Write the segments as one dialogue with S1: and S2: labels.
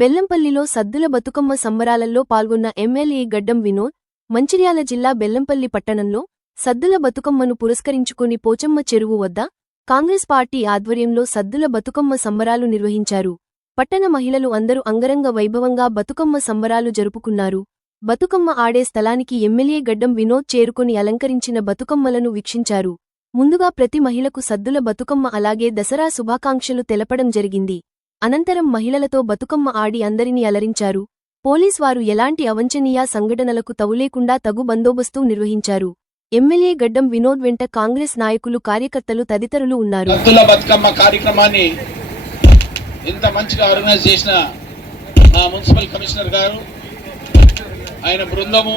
S1: బెల్లంపల్లిలో సద్దుల బతుకమ్మ సంబరాలలో పాల్గొన్న ఎమ్మెల్యే గడ్డం వినోద్ మంచిర్యాల జిల్లా బెల్లంపల్లి పట్టణంలో సద్దుల బతుకమ్మను పురస్కరించుకుని పోచమ్మ చెరువు వద్ద కాంగ్రెస్ పార్టీ ఆధ్వర్యంలో సద్దుల బతుకమ్మ సంబరాలు నిర్వహించారు. పట్టణ మహిళలు అందరూ అంగరంగ వైభవంగా బతుకమ్మ సంబరాలు జరుపుకున్నారు. బతుకమ్మ ఆడే స్థలానికి ఎమ్మెల్యే గడ్డం వినోద్ చేరుకుని అలంకరించిన బతుకమ్మలను వీక్షించారు. ముందుగా ప్రతి మహిళకు సద్దుల బతుకమ్మ అలాగే దసరా శుభాకాంక్షలు తెలపడం జరిగింది. అనంతరం మహిళలతో బతుకమ్మ ఆడి అందరినీ అలరించారు. పోలీస్ వారు ఎలాంటి అవంచనీయ సంఘటనలకు తవులేకుండా తగు బందోబస్తు నిర్వహించారు. ఎమ్మెల్యే గడ్డం వినోద్ వెంట కాంగ్రెస్ నాయకులు కార్యకర్తలు తదితరులు ఉన్నారు.
S2: సద్దుల బతుకమ్మ కార్యక్రమాన్ని ఇంత మంచిగా ఆర్గనైజ్ చేసిన మా మున్సిపల్ కమిషనర్ గారు ఆయన బృందము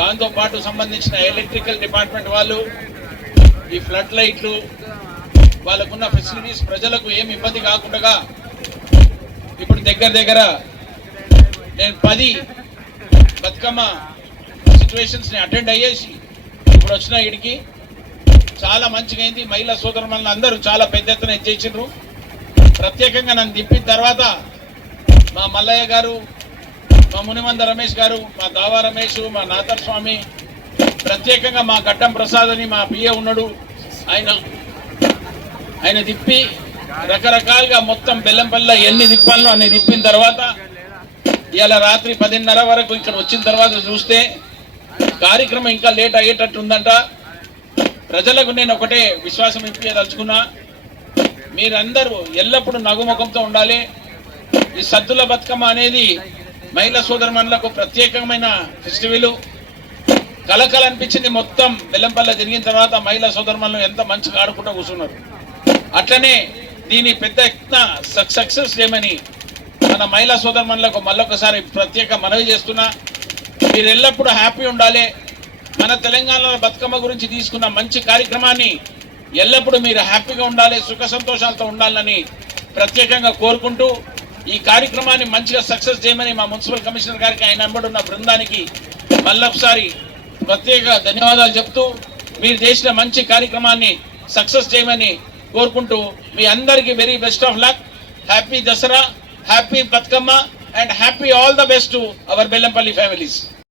S2: దాంతో పాటు సంబంధించిన ఎలక్ట్రికల్ డిపార్ట్మెంట్ వాళ్ళు ఈ ఫ్లడ్ లైట్లు వాళ్ళకున్న ఫెసిలిటీస్ ప్రజలకు ఏమి ఇబ్బంది కాకుండా ఇప్పుడు దగ్గర దగ్గర నేను పది బతుకమ్మ సిచ్యువేషన్స్ని అటెండ్ అయ్యేసి ఇప్పుడు వచ్చిన ఇడికి చాలా మంచిగా అయింది. మహిళా సోదరులను అందరూ చాలా పెద్ద ఎత్తున చేసిండ్రు. ప్రత్యేకంగా నన్ను దింపిన తర్వాత మా మల్లయ్య గారు మా మునిమంద రమేష్ గారు మా దావా రమేష్ మా నాథర్ స్వామి ప్రత్యేకంగా మా గడ్డం ప్రసాద్ అని మా పిఏ ఉన్నాడు. ఆయన ఆయన తిప్పి రకరకాలుగా మొత్తం బెల్లంపల్లిలో ఎన్ని తిప్పాలనో అన్ని తిప్పిన తర్వాత ఇవాళ రాత్రి పదిన్నర వరకు ఇక్కడ వచ్చిన తర్వాత చూస్తే కార్యక్రమం ఇంకా లేట్ అయ్యేటట్టు ఉందంట. ప్రజలకు నేను ఒకటే విశ్వాసం ఇప్పదలుచుకున్నా మీరందరూ ఎల్లప్పుడూ నగుముఖంతో ఉండాలి. ఈ సద్దుల బతుకమ్మ అనేది మహిళా సోదరమణులకు ప్రత్యేకమైన ఫెస్టివల్. కలకల అనిపించింది మొత్తం బెల్లంపల్ల తిరిగిన తర్వాత మహిళా సోదరమణులు ఎంత మంచిగా ఆడుకుంటూ కూర్చున్నారు. అట్లనే దీని పెద్ద ఎత్తున సక్సెస్ చేయమని మన మహిళా సోదరమణులకు మళ్ళొకసారి ప్రత్యేక మనవి చేస్తున్నా. మీరు ఎల్లప్పుడూ హ్యాపీ ఉండాలి. మన తెలంగాణలో బతుకమ్మ గురించి తీసుకున్న మంచి కార్యక్రమాన్ని ఎల్లప్పుడూ మీరు హ్యాపీగా ఉండాలి సుఖ సంతోషాలతో ఉండాలని ప్రత్యేకంగా కోరుకుంటూ ఈ కార్యక్రమాన్ని మంచిగా సక్సెస్ చేయమని మా మున్సిపల్ కమిషనర్ గారికి ఆయన వెంబడున్న బృందానికి మళ్ళొకసారి ప్రత్యేక ధన్యవాదాలు చెప్తూ మీరు చేసిన మంచి కార్యక్రమాన్ని సక్సెస్ చేయమని కోరుకుంటూ మీ అందరికీ very best of luck. Happy Dasara happy Bathukamma and happy all the best to our Bellampalli families.